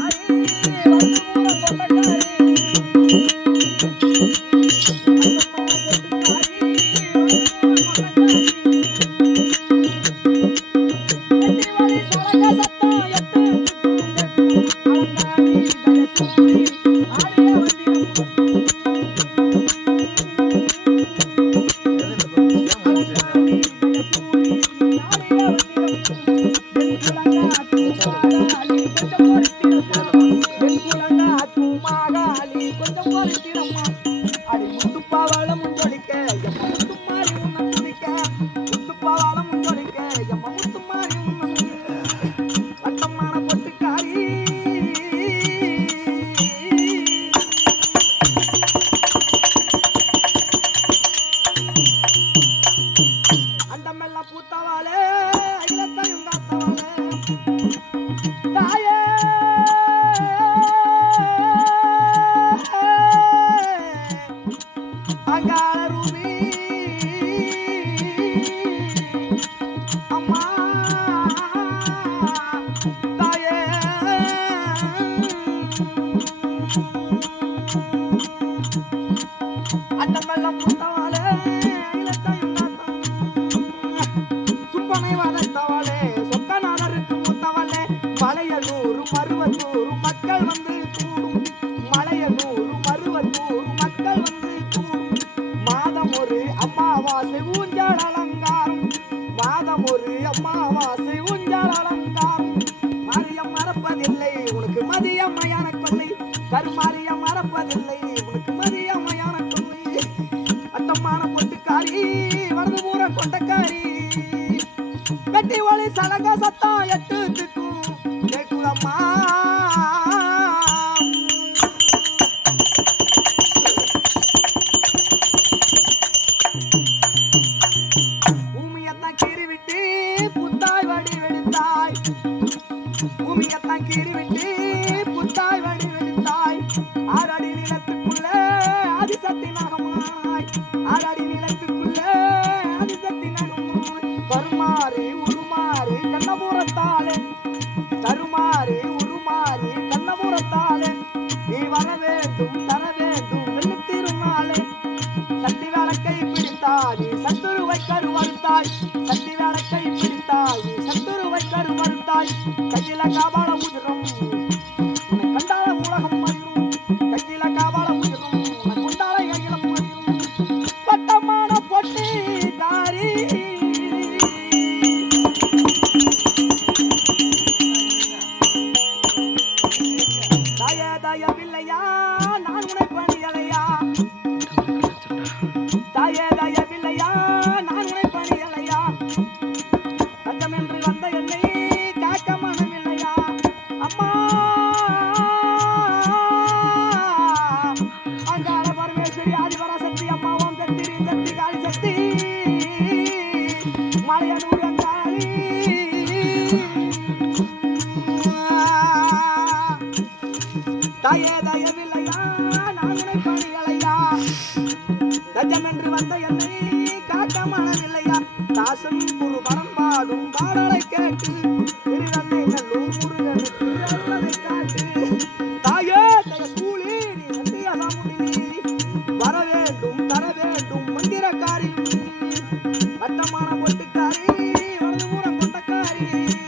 அடி முத்துப்பாவாளம் அடி எம்ம முத்துமாரி உன்னை காத்தவாளே தாயே அங்காள ரூபி மருவத்தூர் மக்கள் வந்து கூடும். மலையனூர் மருவத்தூர் மக்கள் வந்து கூடும். மாதம் ஒரு அம்மாவாசை ஊஞ்சல் அலங்காரம். மாதம் ஒரு அம்மாவாசை ஊஞ்சல் அலங்காரம். மரியம் மறப்பதில்லை உனக்கு மதியம் மயான கொள்ளை கருமாரியம் மறப்பதில்லை உனக்கு மதியம் மயான கொள்ளை அட்டமான பொட்டுக்காரி வரது பூர கொண்டக்காரி வெட்டி ஒளி சலங்க சத்தம் எட்டு திக்கும் கேக்குதம்மா வடி வெடித்தாய் பூமியத்தான் கீறி விட்டு புத்தாய் வழி வெடித்தாய் ஆறடி நிலத்துக்குள்ள ஆதிசக்தி நகமானாய் ஆறடி நிலத்துக்குள்ள ஆதிசக்தி நகமாய் வருமாறு உருமாறு கண்ணபுரத்தாலே. தருமாறு உருமாறு கண்ணபுரத்தாலே. நீ வர வேண்டும் தர வேண்டும் வெள்ளி திருநாளே. சக்தி விளக்கை பிடித்தாய் சத்துருவை கருவறுத்தாய். சக்தி கையில காபால உதிரும் உன்னை கண்டால உலகம் அறியும் கையில காபால உதிரும் உன்னை கொண்டால கையிலம் அறியும் பட்டமான பொட்டி காரி தய தயவில்லையா நான் உனை பணியலையா? தாயே தயவில்லையா பாடும் பாடலை கேட்டு திருவண்ணை நல்லூர் Bye.